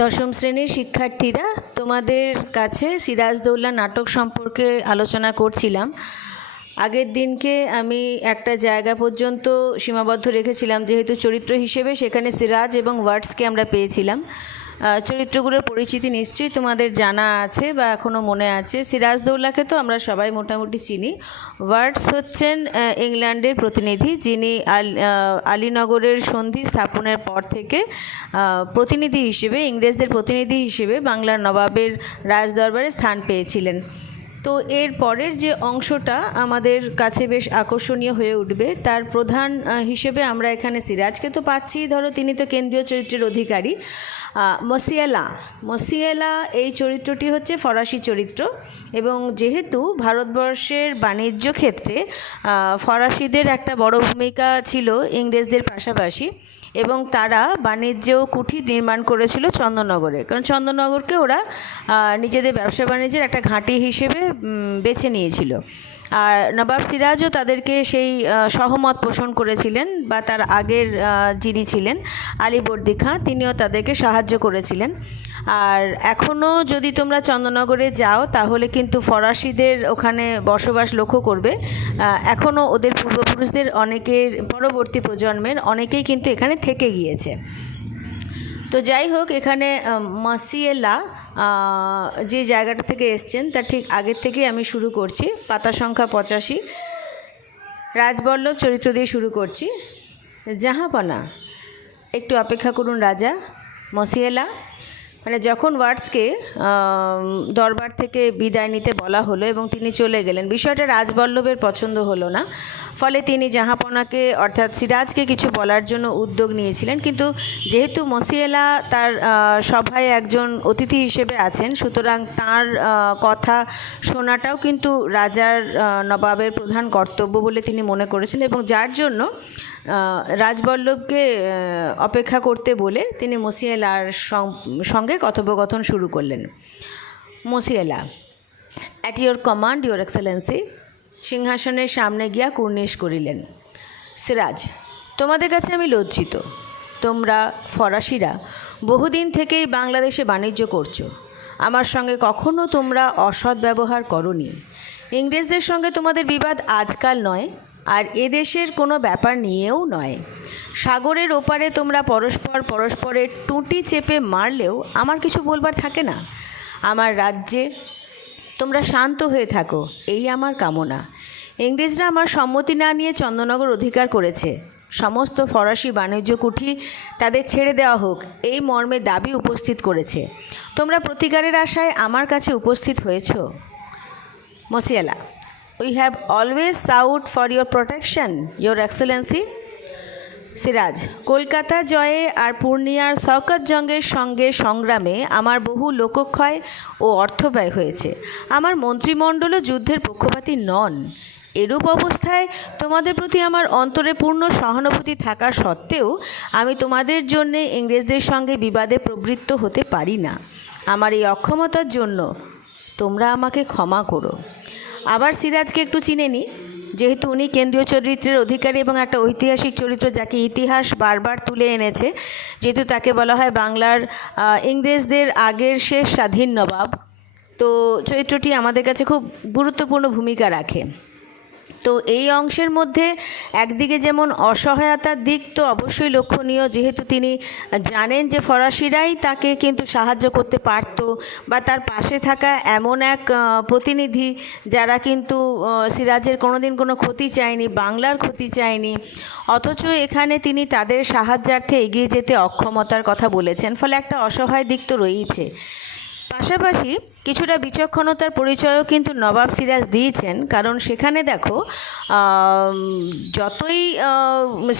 দশম শ্রেণীর শিক্ষার্থীরা, তোমাদের কাছে সিরাজদৌল্লা নাটক সম্পর্কে আলোচনা করছিলাম। আগের দিনকে আমি একটা জায়গা পর্যন্ত সীমাবদ্ধ রেখেছিলাম, যেহেতু চরিত্র হিসেবে সেখানে সিরাজ এবং ওয়ার্ডসকে আমরা পেয়েছিলাম। চরিত্রগুলোর পরিচিতি নিশ্চয়ই তোমাদের জানা আছে বা এখনও মনে আছে। সিরাজদৌল্লাকে তো আমরা সবাই মোটামুটি চিনি। ওয়ার্ডস হচ্ছেন ইংল্যান্ডের প্রতিনিধি, যিনি আলীনগরের সন্ধি স্থাপনের পর থেকে প্রতিনিধি হিসেবে, ইংরেজদের প্রতিনিধি হিসেবে বাংলার নবাবের রাজদরবারে স্থান পেয়েছিলেন। তো এর পরের যে অংশটা আমাদের কাছে বেশ আকর্ষণীয় হয়ে উঠবে, তার প্রধান হিসেবে আমরা এখানে সিরাজকে তো পাচ্ছি। ধরো, তিনি তো কেন্দ্রীয় চরিত্রের অধিকারী। মসিয়েলা এই চরিত্রটি হচ্ছে ফরাসি চরিত্র, এবং যেহেতু ভারতবর্ষের বাণিজ্য ক্ষেত্রে ফরাসিদের একটা বড় ভূমিকা ছিল ইংরেজদের পাশাপাশি, এবং তারা বাণিজ্য কুঠি নির্মাণ করেছিল চন্দননগরে, কারণ চন্দননগরকে ওরা নিজেদের ব্যবসা বাণিজ্যের একটা ঘাঁটি হিসেবে বেছে নিয়েছিল। আর নবাব সিরাজও তাদেরকে সেই সহমত পোষণ করেছিলেন, বা তার আগের যিনি ছিলেন আলীবর্দী খাঁ, তিনিও তাদেরকে সাহায্য করেছিলেন। আর এখনও যদি তোমরা চন্দননগরে যাও, তাহলে কিন্তু ফরাসিদের ওখানে বসবাস লক্ষ্য করবে। এখনও ওদের পূর্বপুরুষদের অনেকের, পরবর্তী প্রজন্মের অনেকেই কিন্তু এখানে থেকে গিয়েছে। তো যাই হোক, এখানে মাসিয়েলা যে জায়গাটা থেকে এসছেন তার ঠিক আগের থেকেই আমি শুরু করছি। পাতা সংখ্যা 85, রাজবল্লভ চরিত্র দিয়ে শুরু করছি। জাহাঁপনা, একটু অপেক্ষা করুন রাজা। মসিয়েলা, মানে যখন ওয়ার্ডসকে দরবার থেকে বিদায় নিতে বলা হলো এবং তিনি চলে গেলেন, বিষয়টা রাজবল্লভের পছন্দ হলো না। ফলে তিনি জাহাঁপনাকে, অর্থাৎ সিরাজকে কিছু বলার জন্য উদ্যোগ নিয়েছিলেন, কিন্তু যেহেতু মসিয়েলা তার সভায় একজন অতিথি হিসেবে আছেন, সুতরাং তার কথা শোনাটাও কিন্তু রাজার, নবাবের প্রধান কর্তব্য বলে তিনি মনে করেছিলেন, এবং যার জন্য রাজবল্লভকে অপেক্ষা করতে বলে তিনি মসিয়েলার সঙ্গে কথোপকথন শুরু করলেন। Monsieur Law, at your command your excellency. সিংহাসনের সামনে গিয়া কুর্নিশ করিলেন। সিরাজ, তোমাদের কাছে আমি লজ্জিত। তোমরা ফরাসিরা বহুদিন থেকেই বাংলাদেশে বাণিজ্য করছো। আমার সঙ্গে কখনো তোমরা অসৎ ব্যবহার করনি। ইংরেজদের সঙ্গে তোমাদের বিবাদ আজকাল নয়, আর এদেশের কোনো ব্যাপার নিয়েও নয়। সাগরের ওপারে তোমরা পরস্পরের টুঁটি চেপে মারলেও আমার কিছু বলবার থাকে না। আমার রাজ্যে তোমরা শান্ত হয়ে থাকো, এই আমার কামনা। ইংরেজরা আমার সম্মতি না নিয়ে চন্দননগর অধিকার করেছে। সমস্ত ফরাসি বাণিজ্য কুঠি তাদের ছেড়ে দেওয়া হোক, এই মর্মে দাবি উপস্থিত করেছে। তোমরা প্রতিকারের আশায় আমার কাছে উপস্থিত হয়েছ। Monsieur Law, we have always sought for your protection, your excellency. Siraj, Kolkata জয়ে আর পূর্ণিয়ার শওকত জঙ্গের সঙ্গে সংগ্রামে আমার বহু লোকক্ষয় ও অর্থব্যয় হয়েছে। আমার মন্ত্রিমণ্ডলও যুদ্ধের পক্ষপাতী নন। এরূপ অবস্থায় তোমাদের প্রতি আমার অন্তরে পূর্ণ সহানুভূতি থাকা সত্ত্বেও আমি তোমাদের জন্যে ইংরেজদের সঙ্গে বিবাদে প্রবৃত্ত হতে পারি না। আমার এই অক্ষমতার জন্য তোমরা আমাকে ক্ষমা করো। আবার সিরাজকে একটু চিনে নিই, যেহেতু উনি কেন্দ্রীয় চরিত্রের অধিকারী এবং একটা ঐতিহাসিক চরিত্র, যাকে ইতিহাস বারবার তুলে এনেছে, যেহেতু তাকে বলা হয় বাংলার ইংরেজদের আগের শেষ স্বাধীন নবাব। তো চরিত্রটি আমাদের কাছে খুব গুরুত্বপূর্ণ ভূমিকা রাখে। তো এই অংশের মধ্যে একদিকে যেমন অসহায়তার দিক তো অবশ্যই লক্ষণীয়, যেহেতু তিনি জানেন যে ফরাসিরাই তাকে কিন্তু সাহায্য করতে পারত, বা তার পাশে থাকা এমন এক প্রতিনিধি যারা কিন্তু সিরাজের কোনোদিন কোনো ক্ষতি চায়নি, বাংলার ক্ষতি চায়নি, অথচ এখানে তিনি তাদের সাহায্যার্থে এগিয়ে যেতে অক্ষমতার কথা বলেছেন। ফলে একটা অসহায় দিক তো রয়েইছে। পাশাপাশি কিছুটা বিচক্ষণতার পরিচয়ও কিন্তু নবাব সিরাজ দিয়েছেন, কারণ সেখানে দেখো, যতই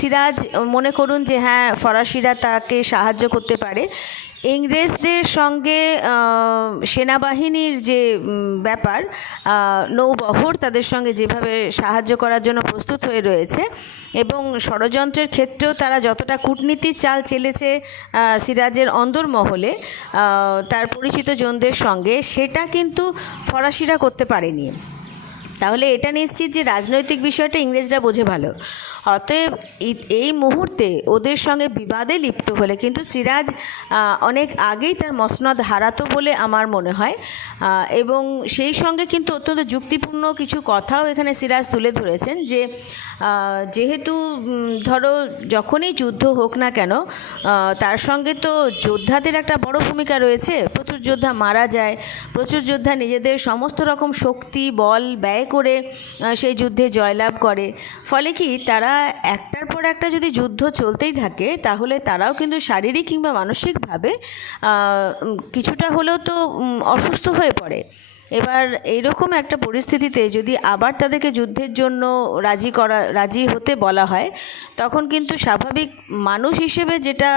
সিরাজ মনে করুন যে হ্যাঁ ফরাসিরা তাকে সাহায্য করতে পারে, ইংরেজদের সঙ্গে সেনাবাহিনীর যে ব্যাপার, নৌবহর তাদের সঙ্গে যেভাবে সাহায্য করার জন্য প্রস্তুত হয়ে রয়েছে, এবং ষড়যন্ত্রের ক্ষেত্রেও তারা যতটা কূটনীতির চাল চেলেছে সিরাজের অন্দরমহলে তার পরিচিত জনদের সঙ্গে, সেটা কিন্তু ফরাসিরা করতে পারেনি। তাহলে এটা নিশ্চিত যে রাজনৈতিক বিষয়টা ইংরেজরা বোঝে ভালো। অতএব এই মুহূর্তে ওদের সঙ্গে বিবাদে লিপ্ত হলে কিন্তু সিরাজ অনেক আগেই তার মসনদ হারাতো বলে আমার মনে হয়। এবং সেই সঙ্গে কিন্তু অত্যন্ত যুক্তিপূর্ণ কিছু কথাও এখানে সিরাজ তুলে ধরেছেন যে যেহেতু ধরো যখনই যুদ্ধ হোক না কেন তার সঙ্গে তো যোদ্ধাদের একটা বড় ভূমিকা রয়েছে। প্রচুর যোদ্ধা মারা যায়, প্রচুর যোদ্ধা নিজেদের সমস্ত রকম শক্তি বল ব্যয় করে সেই যুদ্ধে জয়লাভ করে। ফলে কি তারা একটার পর একটা যদি যুদ্ধ চলতেই থাকে তাহলে তারাও কিন্তু শারীরিক কিংবা মানসিকভাবে কিছুটা হলেও তো অসুস্থ হয়ে পড়ে। এবার এইরকম একটা পরিস্থিতিতে যদি আবার তাদেরকে যুদ্ধের জন্য রাজি হতে বলা হয় তখন কিন্তু স্বাভাবিক মানুষ হিসেবে যেটা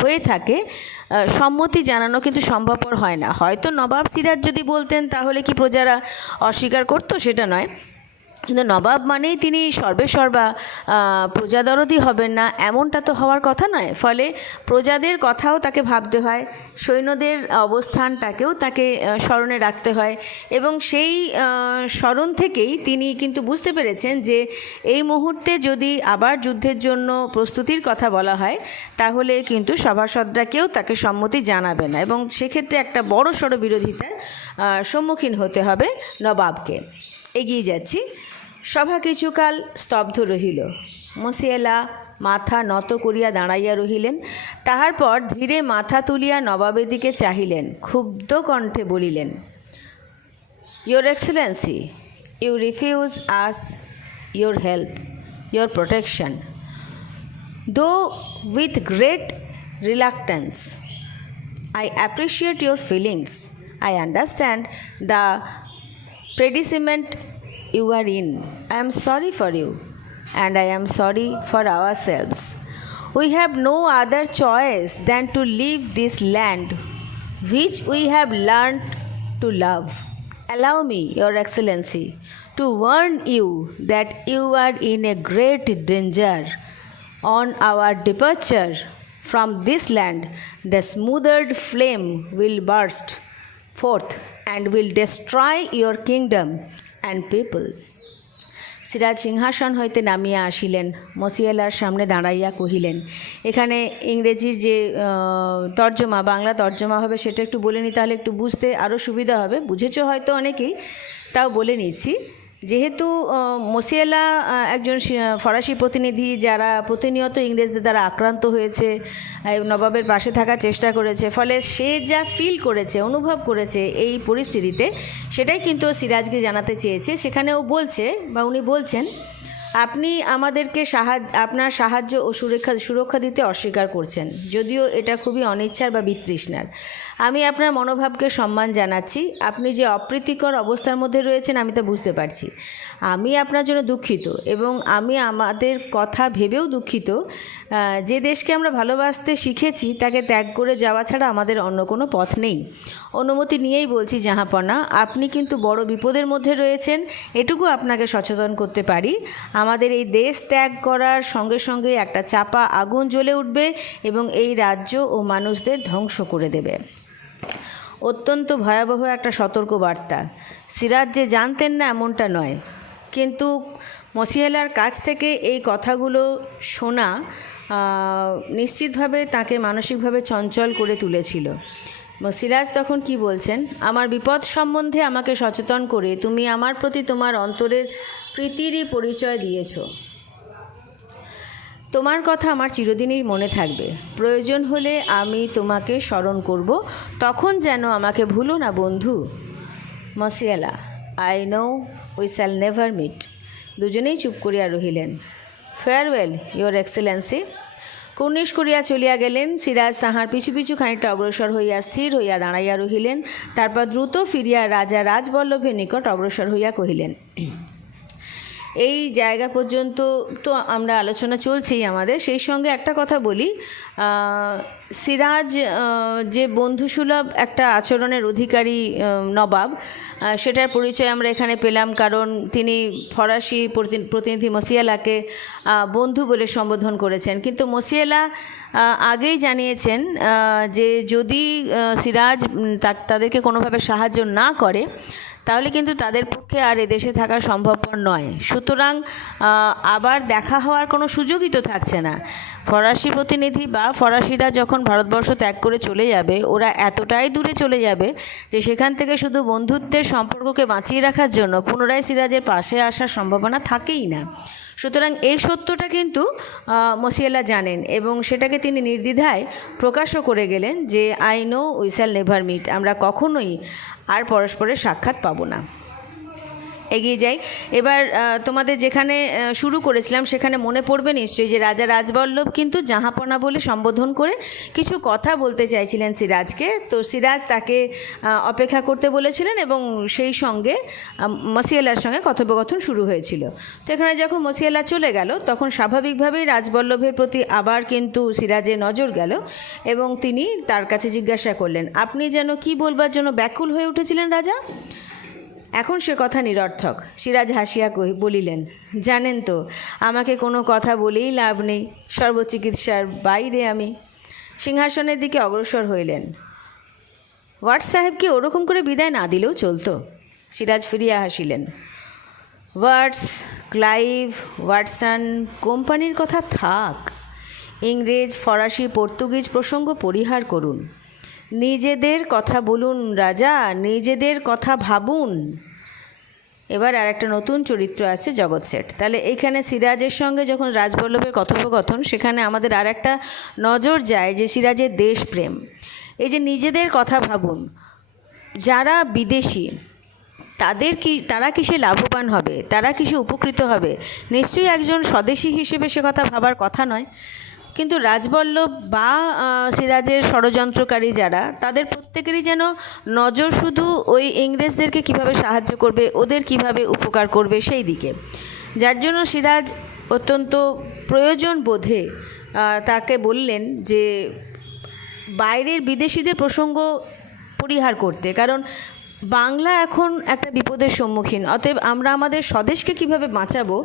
হয়ে থাকে সম্মতি জানানো কিন্তু সম্ভবপর হয় না। হয়তো নবাব সিরাজ যদি বলতেন তাহলে কি প্রজারা অস্বীকার করতো, সেটা নয়, কিন্তু নবাব মানেই তিনি সর্বেসর্বা প্রজাদরদি হবেন না এমনটা তো হওয়ার কথা নয়। ফলে প্রজাদের কথাও তাকে ভাবতে হয়, সৈন্যদের অবস্থানটাকেও তাকে স্মরণে রাখতে হয় এবং সেই স্মরণ থেকেই তিনি কিন্তু বুঝতে পেরেছেন যে এই মুহূর্তে যদি আবার যুদ্ধের জন্য প্রস্তুতির কথা বলা হয় তাহলে কিন্তু সভাসদরা কেউ তাকে সম্মতি জানাবে না এবং সেক্ষেত্রে একটা বড় সড় বিরোধিতার সম্মুখীন হতে হবে নবাবকে। এগিয়ে যাচ্ছি। সভা কিছুকাল স্তব্ধ রহিল। মসিয়েলা মাথা নত করিয়া দাঁড়াইয়া রহিলেন। তাহার পর ধীরে মাথা তুলিয়া নবাবের দিকে চাহিলেন, ক্ষুব্ধ কণ্ঠে বলিলেন, your excellency, you refuse us your help, your protection, though with great reluctance. I appreciate your feelings. I understand the predicament you are in. I am sorry for you, and I am sorry for ourselves. We have no other choice than to leave this land which we have learned to love. Allow me, Your Excellency, to warn you that you are in a great danger. On our departure from this land, the smothered flame will burst forth and will destroy your kingdom and people. Siraj সিংহাসন হইতে নামিয়া আসিলেন, মসিয়েলার সামনে দাঁড়াইয়া কহিলেন। এখানে ইংরেজির যে তর্জমা, বাংলা তর্জমা হবে সেটা একটু বলে নিই, তাহলে একটু বুঝতে আরও সুবিধা হবে। বুঝেছ হয়তো অনেকেই, তাও বলে নিচ্ছি। যেহেতু মসিয়েলা একজন ফরাসি প্রতিনিধি যারা প্রতিনিয়ত ইংরেজদের দ্বারা আক্রান্ত হয়েছে, নবাবের পাশে থাকার চেষ্টা করেছে, ফলে সে যা ফিল করেছে, অনুভব করেছে এই পরিস্থিতিতে, সেটাই কিন্তু সিরাজকে জানাতে চেয়েছে। সেখানে ও বলছে বা উনি বলছেন, আপনি আমাদেরকে আপনার সাহায্য ও সুরক্ষা দিতে অস্বীকার করছেন, যদিও এটা খুবই অনিচ্ছার বা বিতৃষ্ণার। আমি আপনার মনোভাবকে সম্মান জানাচ্ছি। আপনি যে অপ্রীতিকর অবস্থার মধ্যে রয়েছেন আমি তা বুঝতে পারছি। আমি আপনার জন্য দুঃখিত এবং আমি আমাদের কথা ভেবেও দুঃখিত। যে দেশকে আমরা ভালোবাসতে শিখেছি তাকে ত্যাগ করে যাওয়া ছাড়া আমাদের অন্য কোনো পথ নেই। অনুমতি নিয়েই বলছি জাহাপনা, আপনি কিন্তু বড় বিপদের মধ্যে রয়েছেন, এটুকু আপনাকে সচেতন করতে পারি। আমাদের এই দেশ ত্যাগ করার সঙ্গে সঙ্গে একটা চাপা আগুন জ্বলে উঠবে এবং এই রাজ্য ও মানুষদের ধ্বংস করে দেবে। অত্যন্ত ভয়াবহ একটা সতর্কবার্তা। সিরাজ যে জানতেন না এমনটা নয়, কিন্তু মসিয়েলার কাছ থেকে এই কথাগুলো শোনা নিশ্চিতভাবে তাকে মানসিকভাবে চঞ্চল করে তুলেছিল। সিরাজ তখন কি বলছেন, আমার বিপদ সম্বন্ধে আমাকে সচেতন করে তুমি আমার প্রতি তোমার অন্তরের প্রীতিরই পরিচয় দিয়েছ। তোমার কথা আমার চিরদিনই মনে থাকবে। প্রয়োজন হলে আমি তোমাকে স্মরণ করব, তখন যেন আমাকে ভুলো না বন্ধু। Monsieur Law, I know we shall never meet. দুজনেই চুপ করিয়া রহিলেন। Farewell your Excellency. কুর্নিশ করিয়া চলিয়া গেলেন। সিরাজ তাহার পিছু পিছু খানিকটা অগ্রসর হইয়া স্থির হইয়া দাঁড়াইয়া রহিলেন। তারপর দ্রুত ফিরিয়া রাজা রাজবল্লভের নিকট অগ্রসর হইয়া কহিলেন। এই জায়গা পর্যন্ত তো আমরা আলোচনা চলছেই আমাদের। সেই সঙ্গে একটা কথা বলি, সিরাজ যে বন্ধুসুলভ একটা আচরণের অধিকারী নবাব, সেটার পরিচয় আমরা এখানে পেলাম, কারণ তিনি ফরাসি প্রতিনিধি মসিয়েলাকে বন্ধু বলে সম্বোধন করেছেন। কিন্তু মসিয়েলা আগেই জানিয়েছেন যে যদি সিরাজ তাদেরকে কোনোভাবে সাহায্য না করে তাহলে কিন্তু তাদের পক্ষে আর এদেশে থাকা সম্ভবপর নয়। সুতরাং আবার দেখা হওয়ার কোনো সুযোগই তো থাকছে না। ফরাসি প্রতিনিধি বা ফরাসিরা যখন ভারতবর্ষ ত্যাগ করে চলে যাবে, ওরা এতটাই দূরে চলে যাবে যে সেখান থেকে শুধু বন্ধুত্বের সম্পর্ককে বাঁচিয়ে রাখার জন্য পুনরায় সিরাজের পাশে আসার সম্ভাবনা থাকেই না। সুতরাং এই সত্যটা কিন্তু মসিয়েলা জানেন এবং সেটাকে তিনি নির্দ্বিধায় প্রকাশও করে গেলেন যে I know we shall never meet, আমরা কখনোই আর পরস্পরের সাক্ষাৎ পাবো না। এগিয়ে যাই এবার। তোমাদের যেখানে শুরু করেছিলাম সেখানে মনে পড়বে নিশ্চয়ই যে রাজা রাজবল্লভ কিন্তু জাহাপনা বলে সম্বোধন করে কিছু কথা বলতে চাইছিলেন সিরাজকে। তো সিরাজ তাকে অপেক্ষা করতে বলেছিলেন এবং সেই সঙ্গে মসিয়েলার সঙ্গে কথোপকথন শুরু হয়েছিল। তো এখানে যখন মসিয়েলা চলে গেল তখন স্বাভাবিকভাবেই রাজবল্লভের প্রতি আবার কিন্তু সিরাজের নজর গেল এবং তিনি তার কাছে জিজ্ঞাসা করলেন, আপনি যেন কি বলবার জন্য ব্যাকুল হয়ে উঠেছিলেন রাজা? এখন সে কথা নিরর্থক। সিরাজ হাসিয়া বলিলেন, জানেন তো আমাকে কোনো কথা বলেই লাভ নেই, সর্বচিকিৎসার বাইরে আমি। সিংহাসনের দিকে অগ্রসর হইলেন। ওয়াটস সাহেবকে ওরকম করে বিদায় না দিলেও চলতো। সিরাজ ফিরিয়া হাসিলেন। ওয়াটস, ক্লাইভ, ওয়াটসন কোম্পানির কথা থাক, ইংরেজ, ফরাসি, পর্তুগিজ প্রসঙ্গ পরিহার করুন। নিজেদের কথা বলুন রাজা, নিজেদের কথা ভাবুন। এবার আর একটা নতুন চরিত্র আছে, জগৎ শেঠ। তাহলে এইখানে সিরাজের সঙ্গে যখন রাজবল্লভের কথোপকথন, সেখানে আমাদের আর একটা নজর যায় যে সিরাজের দেশপ্রেম। এই যে নিজেদের কথা ভাবুন, যারা বিদেশি তারা কিসে লাভবান হবে, তারা কিসে উপকৃত হবে, নিশ্চয়ই একজন স্বদেশী হিসেবে সে কথা ভাবার কথা নয়। কিন্তু রাজবল্লভ বা সিরাজের ষড়যন্ত্রকারী যারা, তাদের প্রত্যেকেরই যেন নজর শুধু ওই ইংরেজদেরকে কিভাবে সাহায্য করবে, ওদের কিভাবে উপকার করবে সেই দিকে। যার জন্য সিরাজ অত্যন্ত প্রয়োজন বোধে তাকে বললেন যে বাইরের বিদেশিদের প্রসঙ্গ পরিহার করতে, কারণ বাংলা এখন একটা বিপদের সম্মুখীন। অতএব আমরা আমাদের স্বদেশকে কিভাবে বাঁচাবো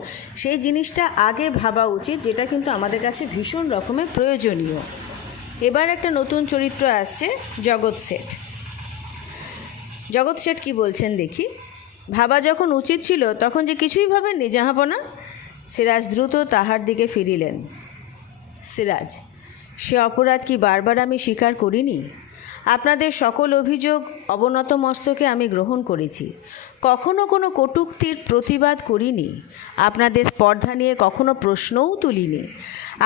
সেই জিনিসটা আগে ভাবা উচিত, যেটা কিন্তু আমাদের কাছে ভীষণ রকমের প্রয়োজনীয়। এবার একটা নতুন চরিত্র আসছে, জগৎ শেঠ। জগৎ শেঠ কী বলছেন দেখি। ভাবা যখন উচিত ছিল তখন যে কিছুই ভাবেননি জাহাপনা। সিরাজ দ্রুত তাহার দিকে ফিরিলেন। সিরাজ, সে অপরাধ কি বারবার আমি স্বীকার করিনি? আপনাদের সকল অভিযোগ অবনত মস্তকে আমি গ্রহণ করেছি, কখনো কোনো কটূক্তির প্রতিবাদ করিনি, আপনাদের স্পর্ধা নিয়ে কখনো প্রশ্নও তুলিনি।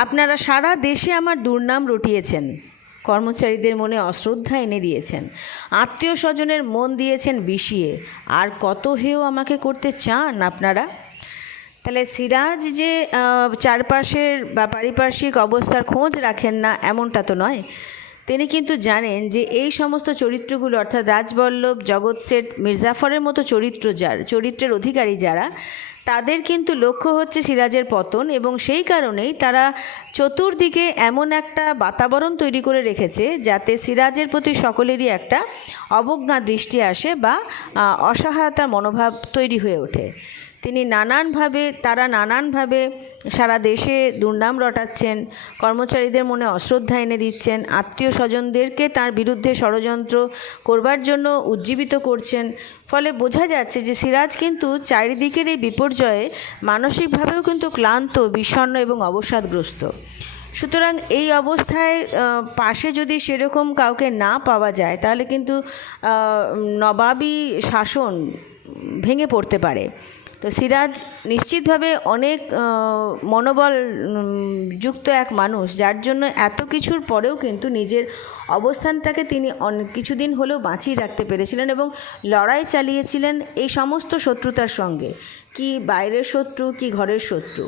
আপনারা সারা দেশে আমার দুর্নাম রটিয়েছেন, কর্মচারীদের মনে অশ্রদ্ধা এনে দিয়েছেন, আত্মীয় স্বজনের মন দিয়েছেন বিষিয়ে। আর কত হেয় আমাকে করতে চান আপনারা? তাহলে সিরাজ যে চারপাশের বা পারিপার্শ্বিক অবস্থার খোঁজ রাখেন না এমনটা তো নয়। তিনি কিন্তু জানেন যে এই সমস্ত চরিত্রগুলো, অর্থাৎ রাজবল্লভ, জগৎ শেঠ, মির্জাফরের মতো চরিত্রের অধিকারী যারা, তাদের কিন্তু লক্ষ্য হচ্ছে সিরাজের পতন। এবং সেই কারণেই তারা চতুর্দিকে এমন একটা বাতাবরণ তৈরি করে রেখেছে যাতে সিরাজের প্রতি সকলেরই একটা অবজ্ঞা দৃষ্টি আসে বা অসহায়তার মনোভাব তৈরি হয়ে ওঠে। তারা নানানভাবে সারা দেশে দুর্নাম রটাচ্ছেন, কর্মচারীদের মনে অশ্রদ্ধা এনে দিচ্ছেন, আত্মীয় স্বজনদেরকে তার বিরুদ্ধে ষড়যন্ত্র করবার জন্য উজ্জীবিত করছেন। ফলে বোঝা যাচ্ছে যে সিরাজ কিন্তু চারিদিকের এই বিপর্যয়ে মানসিকভাবেও কিন্তু ক্লান্ত, বিষণ্ণ এবং অবসাদগ্রস্ত। সুতরাং এই অবস্থায় পাশে যদি সেরকম কাউকে না পাওয়া যায় তাহলে কিন্তু নবাবী শাসন ভেঙে পড়তে পারে। তো সিরাজ নিশ্চিতভাবে অনেক মনোবল যুক্ত এক মানুষ, যার জন্য এত কিছুর পরেও কিন্তু নিজের অবস্থানটাকে তিনি কিছুদিন হলেও বাঁচিয়ে রাখতে পেরেছিলেন এবং লড়াই চালিয়েছিলেন এই সমস্ত শত্রুতার সঙ্গে, কি বাইরের শত্রু কি ঘরের শত্রু।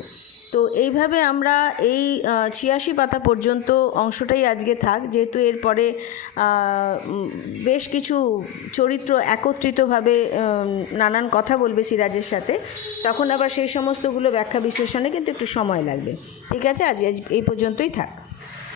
তো এইভাবে আমরা এই 86 পাতা পর্যন্ত অংশটাই আজকে থাক, যেহেতু এরপরে বেশ কিছু চরিত্র একত্রিতভাবে নানান কথা বলবে সিরাজের সাথে, তখন আবার সেই সমস্তগুলো ব্যাখ্যা বিশ্লেষণে কিন্তু একটু সময় লাগবে। ঠিক আছে, আজ এই পর্যন্তই থাক।